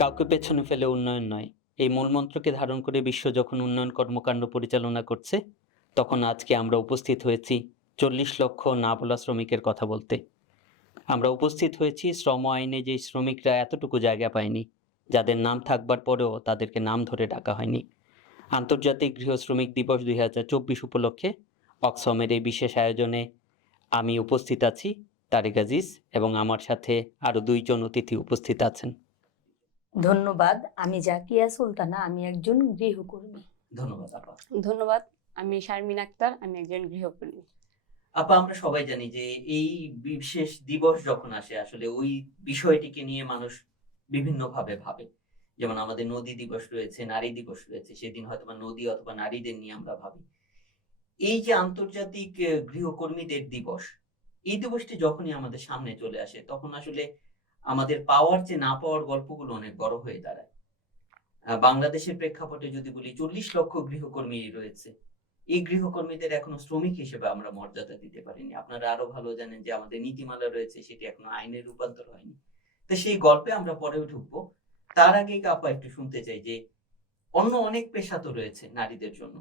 কাউকে পেছনে ফেলে উন্নয়ন নয়। এই মূলমন্ত্রকে ধারণ করে বিশ্ব যখন উন্নয়ন কর্মকাণ্ড পরিচালনা করছে, তখন আজকে আমরা উপস্থিত হয়েছি চল্লিশ লক্ষ না বলা শ্রমিকের কথা বলতে। আমরা উপস্থিত হয়েছি শ্রম আইনে যে শ্রমিকরা এতটুকু জায়গা পায়নি, যাদের নাম থাকবার পরেও তাদেরকে নাম ধরে ডাকা হয়নি। আন্তর্জাতিক গৃহ শ্রমিক দিবস দুই হাজার চব্বিশ উপলক্ষে অক্সমের এই বিশেষ আয়োজনে আমি উপস্থিত আছি, তারেক আজিজ এবং আমার সাথে আরও দুইজন অতিথি উপস্থিত আছেন। ধন্যবাদ। আমি জাকিয়া সুলতানা আমি একজন গৃহকর্মী। ধন্যবাদ আপা। ধন্যবাদ। আমি শারমিন আক্তার আমি একজন গৃহকর্মী। আপা আমরা সবাই জানি যে এই বিশেষ দিবস যখন আসে আসলে ওই বিষয়টিকে নিয়ে মানুষ বিভিন্ন ভাবে। ভাবে যেমন আমাদের নদী দিবস রয়েছে নারী দিবস রয়েছে সেদিন হয়তো বা নদী অথবা নারীদের নিয়ে আমরা ভাবি। এই যে আন্তর্জাতিক গৃহকর্মীদের দিবস এই দিবসটি যখনই আমাদের সামনে চলে আসে তখন আসলে আমাদের পাওয়ার চেয়ে না পাওয়ার গল্পগুলো অনেক বড় হয়ে দাঁড়ায়। বাংলাদেশের প্রেক্ষাপটে যদি বলি, চল্লিশ লক্ষ গৃহকর্মী রয়েছে। এই গৃহকর্মীদের এখনও শ্রমিক হিসেবে আমরা মর্যাদা দিতে পারিনি। আপনারা আরও ভালো জানেন যে আমাদের নীতিমালা রয়েছে, সেটি এখনও আইনে রূপান্তর হয়নি। তো সেই গল্পে আমরা পরেও ঢুকবো। তার আগে আপা একটু শুনতে চাই যে, অন্য অনেক পেশা তো রয়েছে নারীদের জন্য।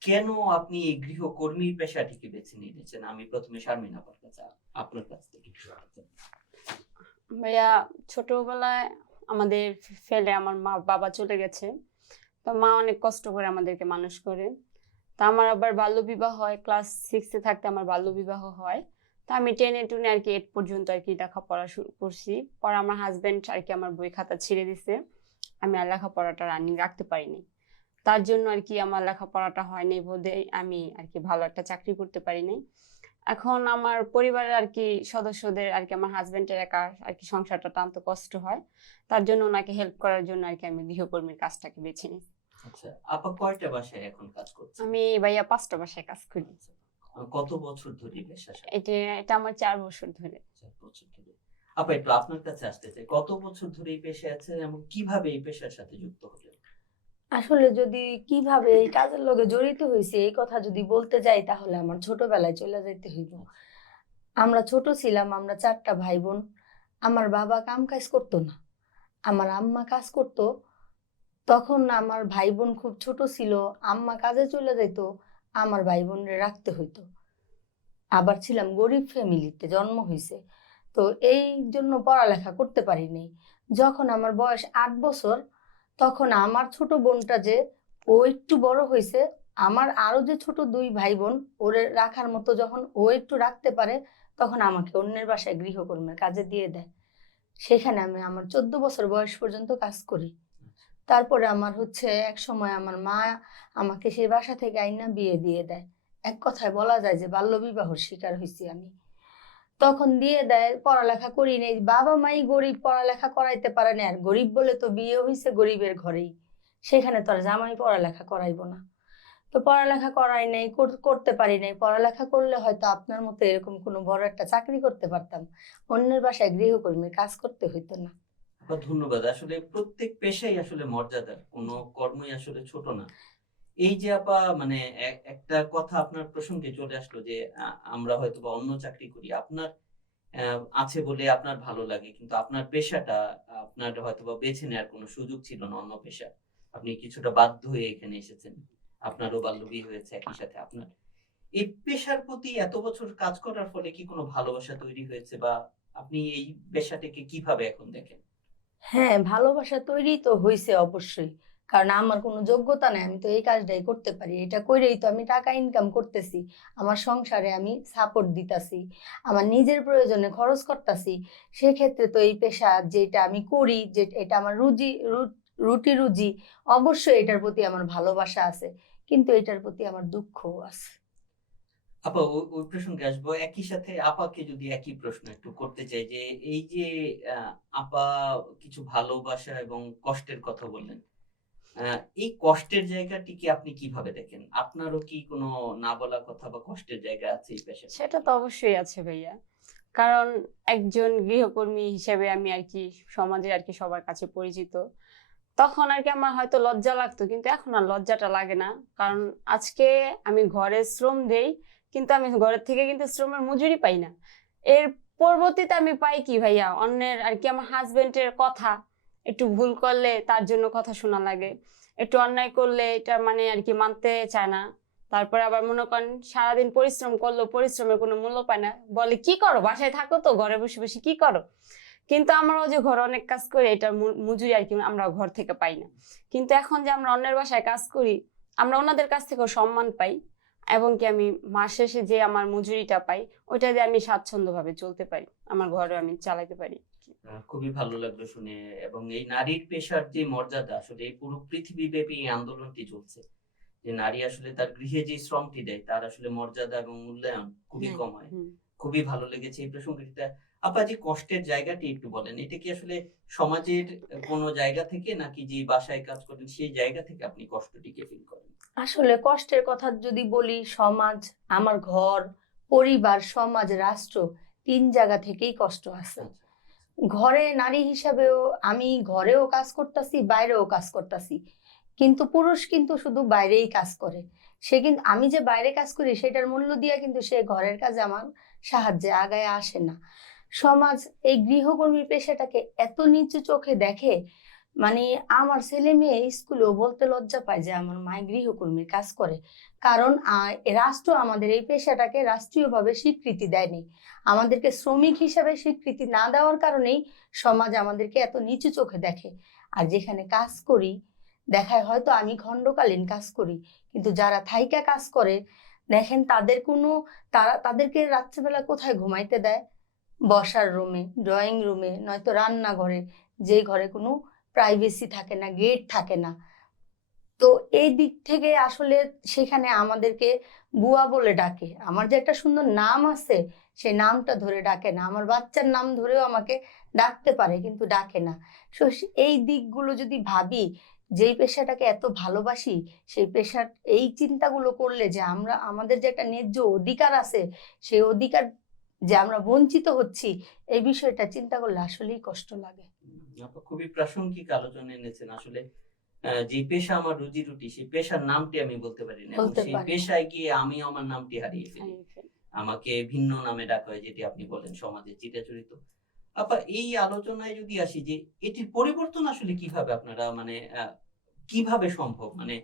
কেন আপনি এই গৃহকর্মীর পেশাটিকে বেছে নিয়েছেন? আমি প্রথমে শারমিন আপার কাছে আপনার কাছ থেকে। ভাইয়া ছোটবেলায় আমাদের ফেলে আমার মা, বাবা চলে গেছে। তো মা অনেক কষ্ট করে আমাদেরকে মানুষ করে। তা আমার আবার বাল্যবিবাহ হয়, ক্লাস সিক্সে থাকতে আমার বাল্যবিবাহ হয়। তা আমি টেনে টুনে আর কি এইট পর্যন্ত আর কি লেখাপড়া শুরু করছি। পরে আমার হাজবেন্ড আর কি আমার বই খাতা ছেড়ে দিছে। আমি আর লেখাপড়াটা রানিং রাখতে পারিনি। তার জন্য আর কি আমার লেখাপড়াটা হয়নি বোধে আমি আর কি ভালো একটা চাকরি করতে পারিনি। এখন আমার পরিবারের আর কি সদস্যদের আর কি আমার হাজবেন্ডের একা আর কি সংসারটা টানতে কষ্ট হয়। তার জন্য ওনাকে হেল্প করার জন্য আর কি আমি গৃহকর্মীর কাজটাকে বেছে নিই। আচ্ছা আপা কয়টা বাসায় এখন কাজ করছেন আমি ভাইয়া পাঁচটা বাসায় কাজ করি। আহ, কত বছর ধরে সাথে? এটা এটা আমার চার বছর ধরে। চার বছর ধরে। আপা একটু আপনার কাছে আসতে চাই। কত বছর ধরে এই পেশায় আছেন এবং কীভাবে এই পেশার সাথে যুক্ত হলেন? আসলে যদি কীভাবে এই কাজের লগে জড়িত হয়েছে এই কথা যদি বলতে যাই, তাহলে আমার ছোটবেলায় চলে যাইতে হইব। আমরা ছোট ছিলাম, আমরা চারটা ভাই বোন আমার বাবা কাম কাজ করতো না। আমার আম্মা কাজ করতো। তখন আমার ভাই বোন খুব ছোট ছিল। আম্মা কাজে চলে যেত আমার ভাই বোনরে রাখতে হইতো। আবার ছিলাম গরিব ফ্যামিলিতে জন্ম হয়েছে তো এই জন্য পড়ালেখা করতে পারিনি যখন আমার বয়স আট বছর তখন আমার ছোট বোনটা যে, ও একটু বড় হয়েছে আমার আরও যে ছোট দুই ভাই বোন ওরে রাখার মতো যখন ও একটু রাখতে পারে, তখন আমাকে অন্যের বাসায় গৃহকর্মের কাজে দিয়ে দেয়। সেখানে আমি আমার চোদ্দ বছর বয়স পর্যন্ত কাজ করি। তারপরে আমার হচ্ছে এক সময় আমার মা আমাকে সেই বাসা থেকে আইনা বিয়ে দিয়ে দেয়। এক কথায় বলা যায় যে, বাল্যবিবাহর শিকার হয়েছি আমি। তখন দিয়ে দেয়, পড়ালেখা করি নেই। বাবা মাই গরিব, পড়ালেখা করাইতে পারে না আর গরিব বলে তো বিয়ে হয়েছে গরিবের ঘরেই। সেখানে তো আর জামাই পড়ালেখা করাইবো না। তো পড়ালেখা করাই নাই করতে পারি নাই। পড়ালেখা করলে হয়তো আপনার মতো এরকম কোনো বড় একটা চাকরি করতে পারতাম। অন্যের বাসায় গৃহকর্মীর কাজ করতে হইতো না। ধন্যবাদ। আসলে প্রত্যেক পেশাই আসলে মর্যাদার। কোনো কর্মই আসলে ছোট না। এই যে আপা মানে একটা কথা আপনার প্রসঙ্গে চলে আসলো যে আমরা হয়তো বা অন্য চাকরি করি। আপনার আছে বলে আপনার ভালো লাগে, কিন্তু আপনার পেশাটা, আপনার হয়তো বা বেছে নেওয়ার কোনো সুযোগ ছিল না অন্য পেশা। আপনি কিছুটা বাধ্য হয়ে এখানে এসেছেন। আপনারও বাল্য বিয়ে হয়েছে একই সাথে আপনার। এই পেশার প্রতি এত বছর কাজ করার ফলে কি কোনো ভালোবাসা তৈরি হয়েছে বা আপনি এই পেশাটাকে কীভাবে এখন দেখেন? হ্যাঁ ভালোবাসা তৈরি তো হয়েছে অবশ্যই। কারণ আমার কোনো যোগ্যতা নাই, আমি তো এই কাজটাই করতে পারি। এটা করেই তো আমি টাকা ইনকাম করতেছি, আমার সংসারে আমি সাপোর্ট দিতাছি, আমার নিজের প্রয়োজনে খরচ করতেছি। সেক্ষেত্রে তো এই পেশা যেটা আমি করি, যে এটা আমার রুজি রুটি রুজি, অবশ্যই এটার প্রতি আমার ভালোবাসা আছে, কিন্তু এটার প্রতি আমার দুঃখও আছে। আপা ওই প্রসঙ্গে আসব। একই সাথে আপাকে যদি একই প্রশ্ন একটু করতে চাই, যে এই যে আপা কিছু ভালোবাসা এবং কষ্টের কথা বললেন এই কষ্টের জায়গাটিকে আপনি কীভাবে দেখেন? আপনারও কি কোনো না বলা কথা বা কষ্টের জায়গা আছে এই পেশায় সেটা তো অবশ্যই আছে ভাইয়া। কারণ একজন গৃহকর্মী হিসেবে আমি আর কি সমাজে আর কি সবার কাছে পরিচিত। তখন আর কি আমার হয়তো লজ্জা লাগতো, কিন্তু এখন আর লজ্জাটা লাগে না। কারণ আজকে আমি ঘরে শ্রম দেই, কিন্তু আমি ঘরের থেকে কিন্তু শ্রমের মজুরি পাই না। এর পরবর্তীতে আমি পাই কি ভাইয়া? অন্যের আর কি আমার হাজবেন্ডের কথা। একটু ভুল করলে তার জন্য কথা শোনা লাগে। একটু অন্যায় করলে এটা মানে আর কি মানতে চায় না। তারপরে আবার মনে করেন সারাদিন পরিশ্রম করল পরিশ্রমের কোনো মূল্য পায় না। বলে, কি করো? বাসায় থাকো তো, ঘরে বসে বসে কি করো? কিন্তু আমরাও যে ঘরে অনেক কাজ করি, এটা মজুরি আর কি আমরা ঘর থেকে পাই না। কিন্তু এখন যে আমরা অন্যের বাসায় কাজ করি, আমরা ওনাদের কাছ থেকেও সম্মান পাই এবং কি আমি মাস শেষে যে আমার মজুরিটা পাই, ওইটা দিয়ে আমি স্বাচ্ছন্দ্যভাবে চলতে পারি, আমার ঘরে আমি চালাতে পারি। খুবই ভালো লাগল শুনে। এবং এই নারীর পেশার যে মর্যাদা আসলে এই পুরো পৃথিবীব্যাপী এই আন্দোলনটি চলছে। যে নারী আসলে তার গৃহে যে শ্রমটি দেয় তার আসলে মর্যাদা এবং মূল্যায়ন খুবই হ্যাঁ। কম হয়। খুবই ভালো লেগেছে এই প্রসঙ্গটিতে আপা যে কষ্টের জায়গাটি একটু বলেন এটা কি আসলে সমাজের কোনো জায়গা থেকে নাকি যে বাসায় কাজ করেন সেই জায়গা থেকে আপনি কষ্টটিকে ফিল করেন? আসলে কষ্টের কথা যদি বলি সমাজ আমার ঘর পরিবার সমাজ রাষ্ট্র তিন জায়গা থেকেই কষ্ট আছে। ঘরে নারী হিসাবেও আমি ঘরেও কাজ করতেছি, বাইরেও কাজ করতেছি। কিন্তু পুরুষ কিন্তু শুধু বাইরেই কাজ করে। সে কিন্তু আমি যে বাইরে কাজ করি সেটার মূল্য দিয়ে কিন্তু সে ঘরের কাজ আমার সাহায্যে আগায় আসে না। সমাজ এই গৃহকর্মী পেশাটাকে এত নিচু চোখে দেখে মানে আমার ছেলে মেয়ে স্কুলেও বলতে লজ্জা পায় যে আমার মায়ের গৃহকর্মীর কাজ করে। কারণ রাষ্ট্র আমাদের এই পেশাটাকে রাষ্ট্রীয়ভাবে স্বীকৃতি দেয়নি। আমাদেরকে শ্রমিক হিসাবে স্বীকৃতি না দেওয়ার কারণেই সমাজ আমাদেরকে এত নিচু চোখে দেখে। আর যেখানে কাজ করি, দেখায় হয়তো আমি খণ্ডকালীন কাজ করি, কিন্তু যারা থাইকা কাজ করে, দেখেন তাদের কোনো, তারা, তাদেরকে রাত্রেবেলা কোথায় ঘুমাইতে দেয়? বসার রুমে ড্রয়িং রুমে নয়তো রান্নাঘরে, যে ঘরে কোনো প্রাইভেসি থাকে না গেট থাকে না। তো এই দিক থেকে আসলে সেখানে আমাদেরকে বুয়া বলে ডাকে। আমার যে একটা সুন্দর নাম আছে, সেই নামটা ধরে ডাকে না। আমার বাচ্চার নাম ধরেও আমাকে ডাকতে পারে, কিন্তু ডাকে না। সো, এই দিকগুলো যদি ভাবি, যেই পেশাটাকে এত ভালোবাসি, সেই পেশার, এই চিন্তাগুলো করলে যে আমরা, আমাদের যে একটা ন্যায্য অধিকার আছে, সেই অধিকার যে আমরা বঞ্চিত হচ্ছি, এই বিষয়টা চিন্তা করলে আসলেই কষ্ট লাগে। আপা খুবই প্রাসঙ্গিক আলোচনা এনেছেন আসলে যে পেশা আমার রুজি রুটি সেই পেশার নামটি আমি বলতে পারি না। সেই পেশায় গিয়ে আমি আমার নামটি হারিয়ে ফেলি। আমাকে ভিন্ন নামে ডাকা হয় যেটি আপনি বলেন সমাজে চিরাচরিত আপা এই আলোচনায় যদি আসি যে এটির পরিবর্তন আসলে কীভাবে আপনারা মানে কীভাবে সম্ভব? মানে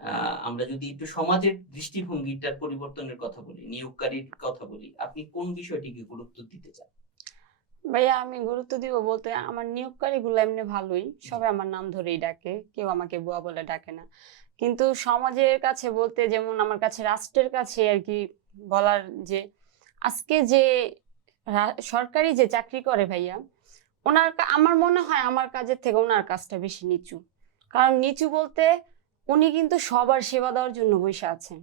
আহ, আমরা যদি একটু সমাজের দৃষ্টিভঙ্গিটার পরিবর্তনের কথা বলি নিয়োগকারীর কথা বলি আপনি কোন বিষয়টিকে গুরুত্ব দিতে চান? ভাইয়া আমি গুরুত্ব দিব বলতে আমার নিয়োগকারী গুলো এমনি ভালোই। সবাই আমার নাম ধরেই ডাকে কেউ আমাকে বুয়া বলে ডাকে না। কিন্তু সমাজের কাছে বলতে যেমন আমার কাছে রাষ্ট্রের কাছে আর কি বলার যে আজকে যে সরকারি যে চাকরি করে ভাইয়া ওনার আমার মনে হয় আমার কাজের থেকে ওনার কাজটা বেশি নিচু। কারণ নিচু বলতে উনি কিন্তু সবার সেবা দেওয়ার জন্য বসে আছেন।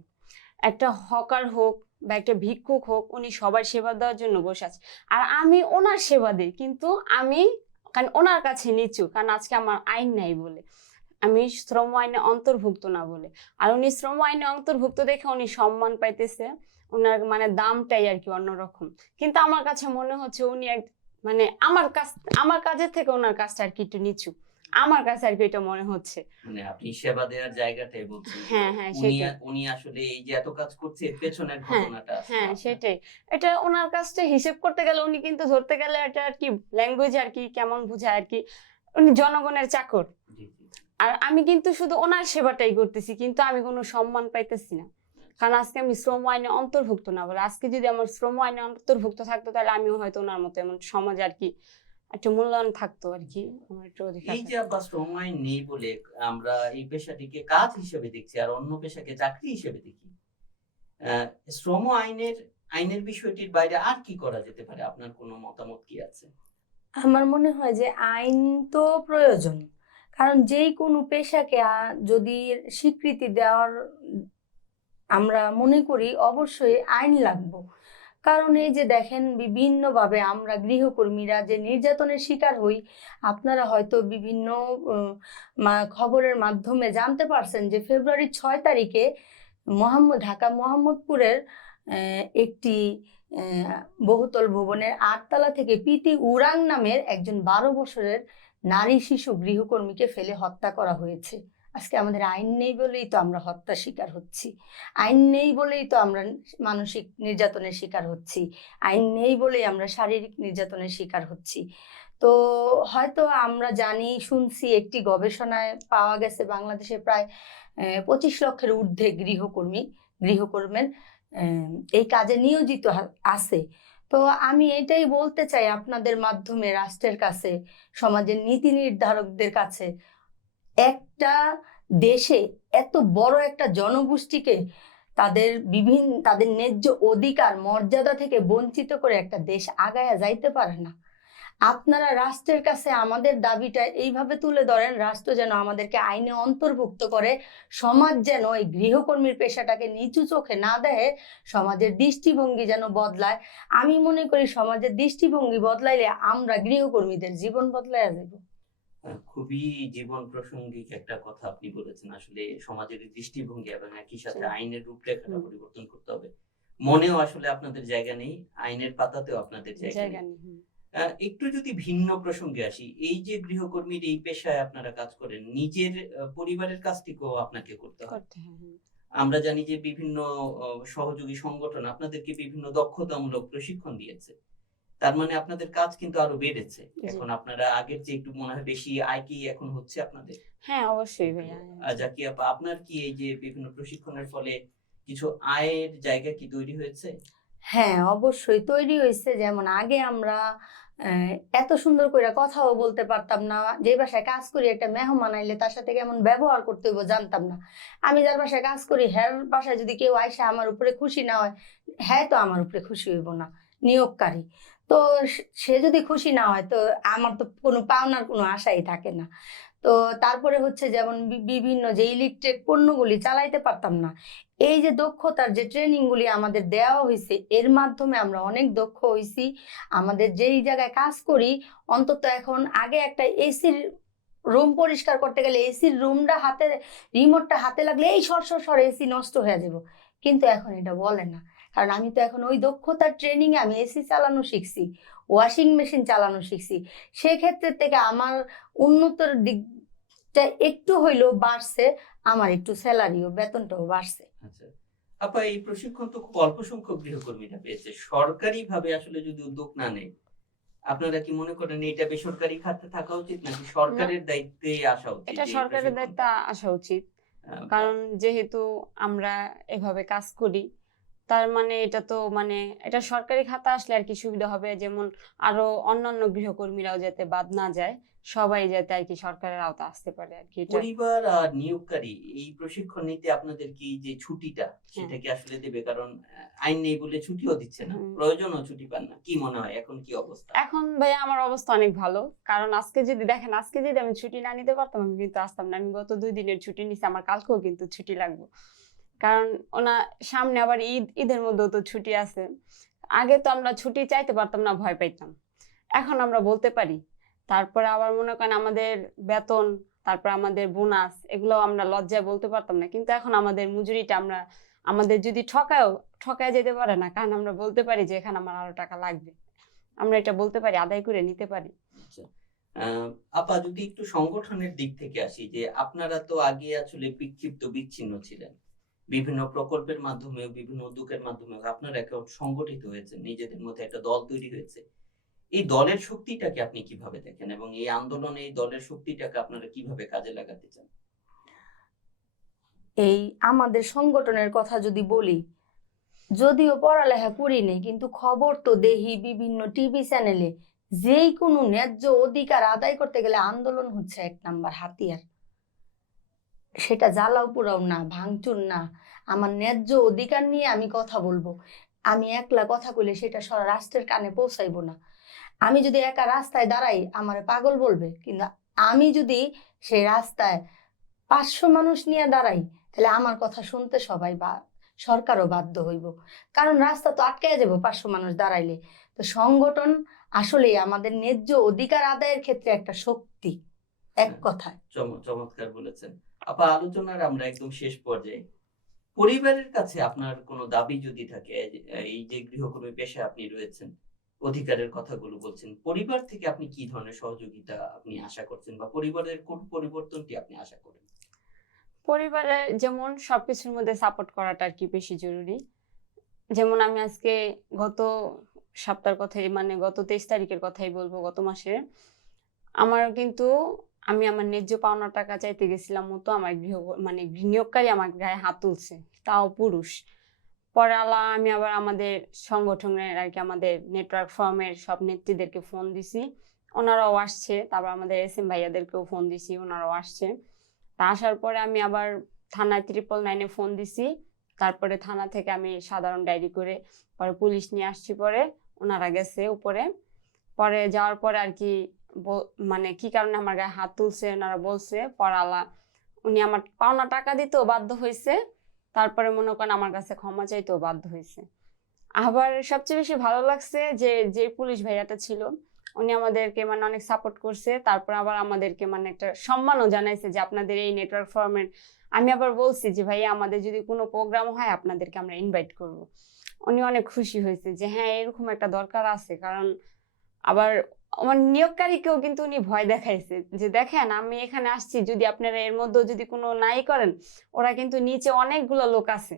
একটা হকার হোক বা একটা ভিক্ষুক হোক, উনি সবার সেবা দেওয়ার জন্য বসে আছে। আর আমি ওনার সেবা দিই, কিন্তু আমি, কারণ ওনার কাছে নিচু, কারণ আজকে আমার আইন নাই বলে। আমি শ্রম আইনে অন্তর্ভুক্ত না বলে। আর উনি শ্রম আইনে অন্তর্ভুক্ত দেখে উনি সম্মান পাইতেছে। ওনার মানে দামটাই আর কি অন্যরকম। কিন্তু আমার কাছে মনে হচ্ছে উনি এক মানে আমার কাছ, আমার কাজের থেকে ওনার কাজটা আর কি একটু নিচু। আমার কাছে আর কি এটা মনে হচ্ছে। মানে আপনি সেবা দেওয়ার জায়গাটাই বলছেন হ্যাঁ, হ্যাঁ, উনি উনি আসলে এই যে এত কাজ করছে এর পেছনের হ্যাঁ, ঘটনাটা হ্যাঁ সেটাই। এটা ওনার কাজটা হিসেব করতে গেলে উনি কিন্তু ধরতে গেলে এটা আর কি ল্যাঙ্গুয়েজ আর কি কেমন বোঝায় আর কি উনি জনগণের চাকর। আর আমি কিন্তু শুধু ওনার সেবাটাই করতেছি কিন্তু আমি কোনো সম্মান পাইতেছি না। কারণ আজকে আমি শ্রম আইনে অন্তর্ভুক্ত না বলে আজকে যদি আমার শ্রম আইনে অন্তর্ভুক্ত থাকতো তাহলে আমিও হয়তো ওনার মতো এমন সমাজে আর কি একটা মূল্যায়ন থাকতো আর কি আমার একটা অধিকার এই যে আব্বাস আইন নেই বলে আমরা এই পেশাটিকে কাজ হিসেবে দেখছি আর অন্য পেশাকে চাকরি হিসেবে দেখি শ্রম আইনের আইনের বিষয়টির বাইরে আর কি করা যেতে পারে? আপনার কোনো মতামত কি আছে? আমার মনে হয় যে আইন তো প্রয়োজন কারণ যেই কোনো পেশাকে যদি স্বীকৃতি দেওয়ার আমরা মনে করি অবশ্যই আইন লাগবো। কারণ এই যে দেখেন বিভিন্নভাবে আমরা গৃহকর্মীরা যে নির্যাতনের শিকার হই, আপনারা হয়তো বিভিন্ন খবরের মাধ্যমে জানতে পারছেন যে ফেব্রুয়ারি ছয় তারিখে মোহাম্মদ, ঢাকা মোহাম্মদপুরের একটি বহুতল ভবনের আটতলা থেকে পিতি উরাং নামের একজন বারো বছরের নারী শিশু গৃহকর্মীকে ফেলে হত্যা করা হয়েছে। আজকে আমাদের আইন নেই বলেই তো আমরা হত্যা শিকার হচ্ছি। আইন নেই বলেই তো আমরা মানসিক নির্যাতনের শিকার হচ্ছি। আইন নেই বলেই আমরা শারীরিক নির্যাতনের শিকার হচ্ছি। তো হয়তো আমরা জানি, শুনছি, একটি গবেষণায় পাওয়া গেছে বাংলাদেশে প্রায় পঁচিশ লক্ষের ঊর্ধ্বে গৃহকর্মী, গৃহকর্মীর এই কাজে নিয়োজিত আছে। তো আমি এটাই বলতে চাই আপনাদের মাধ্যমে, রাষ্ট্রের কাছে, সমাজের নীতি নির্ধারকদের কাছে একটা দেশে এত বড় একটা জনগোষ্ঠীকে তাদের বিভিন্ন, তাদের ন্যায্য অধিকার, মর্যাদা থেকে বঞ্চিত করে একটা দেশ আগায়া যাইতে পারে না। আপনারা রাষ্ট্রের কাছে আমাদের দাবিটা এইভাবে তুলে ধরেন, রাষ্ট্র যেন আমাদেরকে আইনে অন্তর্ভুক্ত করে, সমাজ যেন এই গৃহকর্মীর পেশাটাকে নিচু চোখে না দেয়, সমাজের দৃষ্টিভঙ্গি যেন বদলায়। আমি মনে করি সমাজের দৃষ্টিভঙ্গি বদলাইলে আমরা গৃহকর্মীদের জীবন বদলাইয়া যাব খুবই জীবন প্রাসঙ্গিক একটা কথা আপনি বলেছেন। আসলে সমাজের দৃষ্টিভঙ্গি এবং একই সাথে আইনের রূপরেখাটা পরিবর্তন করতে হবে। মনেও আসলে আপনাদের জায়গা নেই আইনের পাতাতেও আপনাদের জায়গা নেই। একটু যদি ভিন্ন প্রসঙ্গে আসি এই যে গৃহকর্মীর এই পেশায় আপনারা কাজ করেন নিজের পরিবারের কাজটিকেও আপনাকে করতে হয়। আমরা জানি যে বিভিন্ন সহযোগী সংগঠন আপনাদেরকে বিভিন্ন দক্ষতামূলক প্রশিক্ষণ দিয়েছে। তার মানে আপনাদের কাজ কিন্তু আরও বেড়েছে। এখন আপনারা আগের যে একটু মনে হয় বেশি আয় কি এখন হচ্ছে আপনাদের। হ্যাঁ অবশ্যই ভাইয়া জাকি আপা আপনার কি এই যে বিভিন্ন প্রশিক্ষণের ফলে কিছু আয়ের জায়গা কি তৈরি হয়েছে? হ্যাঁ অবশ্যই তৈরি হয়েছে। যেমন আগে আমরা এত সুন্দর করে কথাও বলতে পারতাম না। যে বাসায় কাজ করি একটা মেহমান আইলে তার সাথে কেমন ব্যবহার করতে হইব জানতাম না। আমি যার বাসায় কাজ করি হ্যার বাসায় যদি কেউ আইসা আমার উপরে খুশি না হয় হ্যাঁ তো আমার উপরে খুশি হইব না। নিয়োগকারী। তো সে- যদি খুশি না হয়, তো আমার তো কোনো পাওনার কোনো আশাই থাকে না। তো তারপরে হচ্ছে যেমন বিভিন্ন যে ইলেকট্রিক পণ্যগুলি চালাইতে পারতাম না, এই যে দক্ষতার যে ট্রেনিংগুলি আমাদের দেওয়া হয়েছে এর মাধ্যমে আমরা অনেক দক্ষ হয়েছি আমাদের যেই জায়গায় কাজ করি, অন্তত এখন আগে একটা এসির রুম পরিষ্কার করতে গেলে এসির রুমটা হাতে, রিমোটটা হাতে লাগলে এই সর সর এসি নষ্ট হয়ে যাব কিন্তু এখন এটা বলে না। কারণ আমি তো এখন ওই দক্ষতার ট্রেনিং এ আমি এসি চালানো শিখছি ওয়াশিং মেশিন চালানো শিখছি। সেক্ষেত্রে থেকে আমার উন্নতর দিকটা একটু হইলেও বাড়ছে আমার একটু স্যালারিও বেতনটাও বাড়ছে। আচ্ছা। আপা এই প্রশিক্ষণ তো খুব অল্প সংখ্যক গৃহকর্মীরা পেয়েছে। সরকারি ভাবে আসলে যদি উদ্যোগ না নেয় আপনারা কি মনে করেন এটা বেসরকারি খাতে থাকা উচিত নাকি সরকারের দায়িত্বে আসা উচিত এটা সরকারের? দায়িত্ব আসা উচিত। কারণ যেহেতু আমরা এভাবে কাজ করি তার মানে এটা তো মানে এটা সরকারি খাতা আসলে আর কি সুবিধা হবে। যেমন আরও অন্যান্য গৃহকর্মীরাও যাতে বাদ না যায় সবাই যাতে আর কি সরকারের আওতা আসতে পারে আর কি পরিবার আর নিয়োগকারী এই প্রশিক্ষণ নিতে আপনাদের কি যে ছুটিটা সেটা কি আসলে দেবে? কারণ আইন নেই বলে ছুটিও দিচ্ছে না। প্রয়োজনও ছুটি পান না। কি মনে হয় এখন কি অবস্থা? এখন ভাই আমার অবস্থা অনেক ভালো। কারণ আজকে যদি দেখেন আজকে যদি আমি ছুটি না নিতে পারতাম আমি কিন্তু আসতাম না। আমি গত দুই দিনের ছুটি নিছি আমার কালকেও কিন্তু ছুটি লাগবে। কারণ ওনা সামনে আবার ঈদ, ঈদের মধ্যেও তো ছুটি আছে। আগে তো আমরা ছুটি চাইতে পারতাম না, ভয় পাইতাম। এখন আমরা বলতে পারি। তারপরে আবার মনে করেন আমাদের বেতন, তারপর আমাদের বোনাস এগুলো আমরা লজ্জায় বলতে পারতাম না। কিন্তু এখন আমাদের মজুরিটা আমরা, আমাদের যদি ঠকায়ও, ঠকায় যেতে পারে না, কারণ আমরা বলতে পারি যে এখানে আমার আরও টাকা লাগবে। আমরা এটা বলতে পারি, আদায় করে নিতে পারি। আচ্ছা। আপা যদি একটু সংগঠনের দিক থেকে আসি, যে আপনারা তো আগে আসলে বিক্ষিপ্ত বিচ্ছিন্ন ছিলেন। বিভিন্ন প্রকল্পের মাধ্যমে বিভিন্ন উদ্যোগের মাধ্যমে আপনারা এখন সংগঠিত হয়েছে, নিজেদের মধ্যে একটা দল তৈরি হয়েছে। এই দলের শক্তিটাকে আপনি কীভাবে দেখেন এবং এই আন্দোলনে এই দলের শক্তিটাকে আপনারা কীভাবে কাজে লাগাতে চান? এই আমাদের সংগঠনের কথা যদি বলি, যদিও পড়ালেখা করিনি, কিন্তু খবর তো দেখি বিভিন্ন টিভি চ্যানেলে যেই কোনো ন্যায্য অধিকার আদায় করতে গেলে আন্দোলন হচ্ছে এক নাম্বার হাতিয়ার। সেটা জ্বালাও পোড়াও না ভাঙচুর না। আমার ন্যায্য অধিকার নিয়ে আমি কথা বলব। আমি একলা কথা কইলে সেটা সারা রাষ্ট্রের কানে পৌঁছাইবো না। আমি যদি একা রাস্তায় দাঁড়াই আমার পাগল বলবে। কিন্তু আমি যদি সেই রাস্তায় পাঁচশো মানুষ নিয়ে দাঁড়াই তাহলে আমার কথা শুনতে সবাই বা সরকারও বাধ্য হইব। কারণ রাস্তা তো আটকে যাব পাঁচশো মানুষ দাঁড়াইলে। তো সংগঠন আসলে আমাদের ন্যায্য অধিকার আদায়ের ক্ষেত্রে একটা শক্তি। এক হ্যাঁ। কথায়। চমৎকার বলেছেন। আপা আলোচনার আমরা একদম শেষ পর্যায়ে। পরিবারের কাছে আপনার কোনো দাবি যদি থাকে, এই- যে গৃহকর্মী পেশায় আপনি রয়েছেন, অধিকারের কথাগুলো বলছেন, পরিবার থেকে আপনি কি ধরনের সহযোগিতা আপনি আশা করছেন বা পরিবারের কোন পরিবর্তনটি আপনি আশা করেন? পরিবারে যেমন সবকিছুর মধ্যে সাপোর্ট করাটা আর কি বেশি জরুরি। যেমন আমি আজকে গত সপ্তাহের কথাই মানে গত তেইশ তারিখের কথাই বলব, গত মাসে। আমার কিন্তু আমি আমার ন্যায্য পাওনা টাকা চাইতে গেছিলাম মতো আমার গৃহ মানে বিনিয়োগকারী আমার গায়ে হাত তুলছে, তাও পুরুষ। পরে আল্লাহ আমি আবার আমাদের সংগঠনের আর কি আমাদের নেটওয়ার্ক ফর্মের সব নেত্রীদেরকে ফোন দিছি, ওনারাও আসছে, তারপর আমাদের এস এম ভাইয়াদেরকেও ফোন দিছি, ওনারাও আসছে। তা আসার পরে আমি আবার থানায় ট্রিপল নাইনে ফোন দিছি, তারপরে থানা থেকে আমি সাধারণ ডায়েরি করে পরে পুলিশ নিয়ে আসছি পরে, ওনারা গেছে উপরে। পরে যাওয়ার পরে আর কি মানে কি কারণে আমার গায়ে হাত তুলছে ওনারা বলছে পড়ালা উনি আমার পাওনা টাকা দিতেও বাধ্য হয়েছে তারপরে মনে করেন আমার কাছে ক্ষমা চাইতেও বাধ্য হয়েছে আবার সবচেয়ে বেশি ভালো লাগছে যে যে পুলিশ ভাইয়াটা ছিল, উনি আমাদেরকে মানে অনেক সাপোর্ট করছে, তারপর আবার আমাদেরকে মানে একটা সম্মানও জানাইছে যে আপনাদের এই নেটওয়ার্ক ফর্মের আমি আবার বলছি যে ভাইয়া, আমাদের যদি কোনো প্রোগ্রাম হয়, আপনাদেরকে আমরা ইনভাইট করব। উনি অনেক খুশি হয়েছে যে হ্যাঁ এরকম একটা দরকার আছে, কারণ আবার আমার নিয়োগকারীকেও কিন্তু উনি ভয় দেখাইছে যে, দেখেন, আমি এখানে আসছি, যদি আপনারা এর মধ্যে যদি কোনো নাই করেন, ওরা কিন্তু নিচে অনেকগুলো লোক আছে।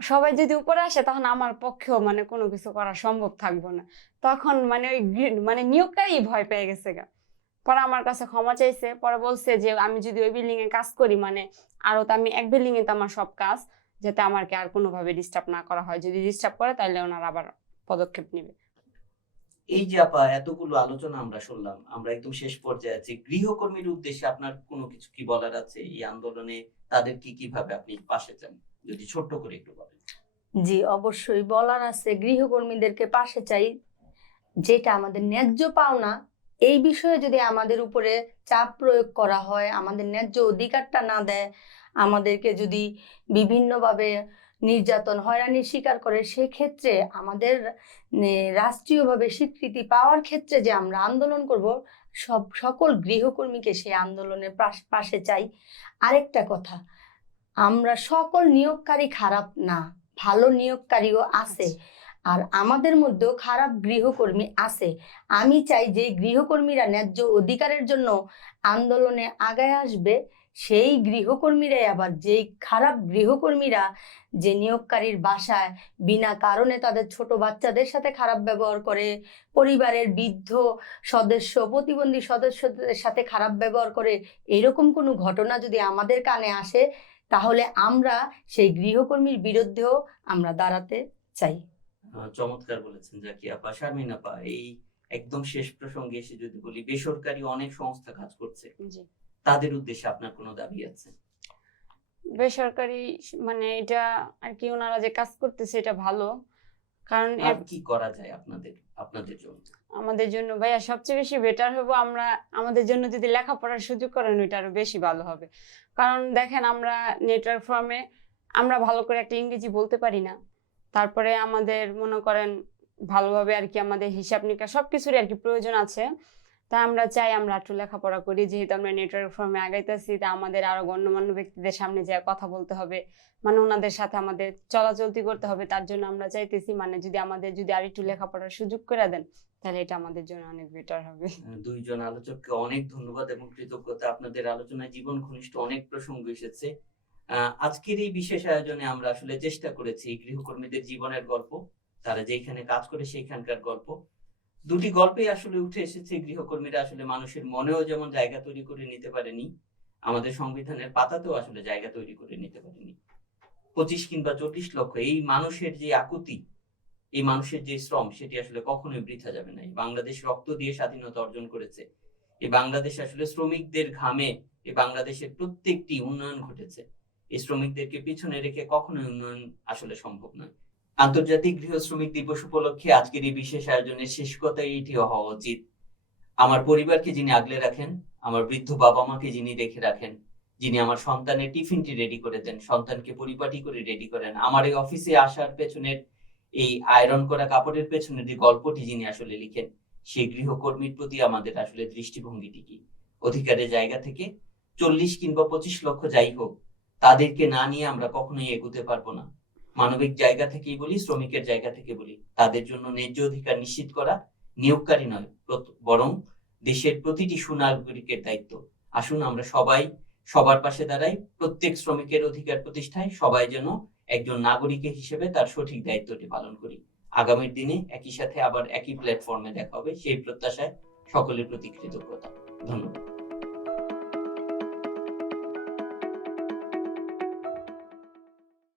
সবাই যদি উপরে আসে, তখন আমার পক্ষেও মানে কোনো কিছু করা সম্ভব থাকব না। তখন মানে ওই মানে নিয়োগকারী ভয় পেয়ে গেছে গা। পরে আমার কাছে ক্ষমা চাইছে, পরে বলছে যে, আমি যদি ওই বিল্ডিং এ কাজ করি মানে আরও তো আমি, এক বিল্ডিং এ তো আমার সব কাজ, যাতে আমাকে আর কোনোভাবে ডিস্টার্ব না করা হয়। যদি ডিস্টার্ব করে তাহলে ওনারা আবার পদক্ষেপ নেবে। এই যে আপা, এতগুলো আলোচনা আমরা শুনলাম, আমরা একদম শেষ পর্যায়ে আছি। গৃহকর্মীর উদ্দেশ্যে আপনার কোনো কিছু কি বলার আছে? এই আন্দোলনে তাদের কি, কীভাবে আপনি পাশে চান? যদি ছোট্ট করে একটু বলেন। জি, অবশ্যই বলার আছে। গৃহকর্মীদেরকে পাশে চাই। যেটা আমাদের ন্যায্য পাওনা, এই বিষয়ে যদি আমাদের উপরে চাপ প্রয়োগ করা হয়, আমাদের ন্যায্য অধিকারটা না দেয়, আমাদেরকে যদি বিভিন্নভাবে নির্যাতন হয়রানির শিকার করে সেক্ষেত্রে আমাদের রাষ্ট্রীয়ভাবে স্বীকৃতি পাওয়ার ক্ষেত্রে যে আমরা আন্দোলন করব সব সকল গৃহকর্মীকে সেই আন্দোলনের পাশ- পাশে চাই। আরেকটা কথা আমরা সকল নিয়োগকারী খারাপ না ভালো নিয়োগকারীও আছে আর আমাদের মধ্যেও খারাপ গৃহকর্মী আছে। আমি চাই যে গৃহকর্মীরা ন্যায্য অধিকারের জন্য আন্দোলনে আগায় আসবে সেই গৃহকর্মীরাই আবার যেই খারাপ গৃহকর্মীরা যে নিয়োগকারীর বাসায় বিনা কারণে তাদের ছোট বাচ্চাদের সাথে খারাপ ব্যবহার করে পরিবারের বৃদ্ধ সদস্য প্রতিবন্ধী সদস্যদের সাথে খারাপ ব্যবহার করে এরকম কোনো ঘটনা যদি আমাদের কানে আসে তাহলে আমরা সেই গৃহকর্মীর বিরুদ্ধেও আমরা দাঁড়াতে চাই। আহ, চমৎকার বলেছেন জাকি আপা শারমিন আপা এই একদম শেষ প্রসঙ্গে এসে যদি বলি বেসরকারি অনেক সংস্থা কাজ করছে। জি। তাদের উদ্দেশ্যে আপনার কোনো দাবি আছে? বেসরকারি মানে এটা আর কি ওনারা যে কাজ করতেছে এটা ভালো। কারণ আর কি করা যায় আপনাদের আপনাদের জন্য? আমাদের জন্য ভাইয়া সবচেয়ে বেশি বেটার হবে আমরা আমাদের জন্য যদি লেখাপড়ার সুযোগ করেন ওইটা আরও বেশি ভালো হবে। কারণ দেখেন আমরা নেটওয়ার্ক ফর্মে আমরা ভালো করে একটা ইংরেজি বলতে পারি না। তারপরে আমাদের মনে করেন ভালোভাবে আর কি আমাদের হিসাব নিকাশ সবকিছুরই আর কি প্রয়োজন আছে। তা আমরা চাই আমরা একটু লেখাপড়া করি। যেহেতু আমরা নেটওয়ার্ক ফর্মে আগাইতেছি, তা আমাদের আরও গণ্যমান্য ব্যক্তিদের সামনে যা কথা বলতে হবে। মানে ওনাদের সাথে আমাদের চলাচলতি করতে হবে, তার জন্য আমরা চাইতেছি মানে যদি আমাদের যদি আর একটু লেখাপড়ার সুযোগ করে দেন, তাহলে এটা আমাদের জন্য অনেক বেটার হবে। দুইজন আলোচককে অনেক ধন্যবাদ এবং কৃতজ্ঞতা। আপনাদের আলোচনায় জীবন ঘনিষ্ঠ অনেক প্রসঙ্গ এসেছে। আজকের এই বিশেষ আয়োজনে আমরা আসলে চেষ্টা করেছি গৃহকর্মীদের জীবনের গল্প, তারা যেখানে কাজ করে সেইখানকার গল্প। দুটি গল্পে আসলে উঠে এসেছে গৃহকর্মীরা আসলে মানুষের মনেও যেমন জায়গা তৈরি করে নিতে পারেনি, আমাদের সংবিধানের পাতাতেও আসলে জায়গা তৈরি করে নিতে পারেনি। পঁচিশ কিংবা চল্লিশ লক্ষ এই মানুষের যে আকুতি, এই মানুষের যে শ্রম, সেটি আসলে কখনোই বৃথা যাবে না। বাংলাদেশ রক্ত দিয়ে স্বাধীনতা অর্জন করেছে। এই বাংলাদেশ আসলে শ্রমিকদের ঘামে, এই বাংলাদেশের প্রত্যেকটি উন্নয়ন ঘটেছে। এই শ্রমিকদেরকে পিছনে রেখে কখনোই উন্নয়ন আসলে সম্ভব নয়। আন্তর্জাতিক গৃহ শ্রমিক দিবস উপলক্ষে আজকের এই বিশেষ আয়োজনের শেষ কথা এটি হওয়া উচিত আমার পরিবারকে যিনি আগলে রাখেন, আমার বৃদ্ধ বাবা মাকে যিনি দেখে রাখেন, যিনি আমার সন্তানের টিফিনটি রেডি করে দেন, সন্তানকে পরিপাটি করে রেডি করেন, আমার এই অফিসে আসার পেছনের এই আয়রন করা কাপড়ের পেছনের যে গল্পটি যিনি আসলে লিখেন সেই গৃহকর্মীর প্রতি আমাদের আসলে দৃষ্টিভঙ্গিটি কি? অধিকারের জায়গা থেকে চল্লিশ কিংবা পঁচিশ লক্ষ যাই হোক, তাদেরকে না নিয়ে আমরা কখনোই এগোতে পারব না। মানবিক জায়গা থেকেই বলি, শ্রমিকের জায়গা থেকে বলি, তাদের জন্য ন্যায্য অধিকার নিশ্চিত করা নিয়োগকারী নয় বরং দেশের প্রতিটি সুনাগরিকের দায়িত্ব। আসুন আমরা সবাই সবার পাশে দাঁড়াই, প্রত্যেক শ্রমিকের অধিকার প্রতিষ্ঠায় সবাই যেন একজন নাগরিকের হিসেবে তার সঠিক দায়িত্বটি পালন করি। আগামীর দিনে একই সাথে আবার একই প্ল্যাটফর্মে দেখা হবে, সেই প্রত্যাশায় সকলের প্রতি কৃতজ্ঞতা। ধন্যবাদ।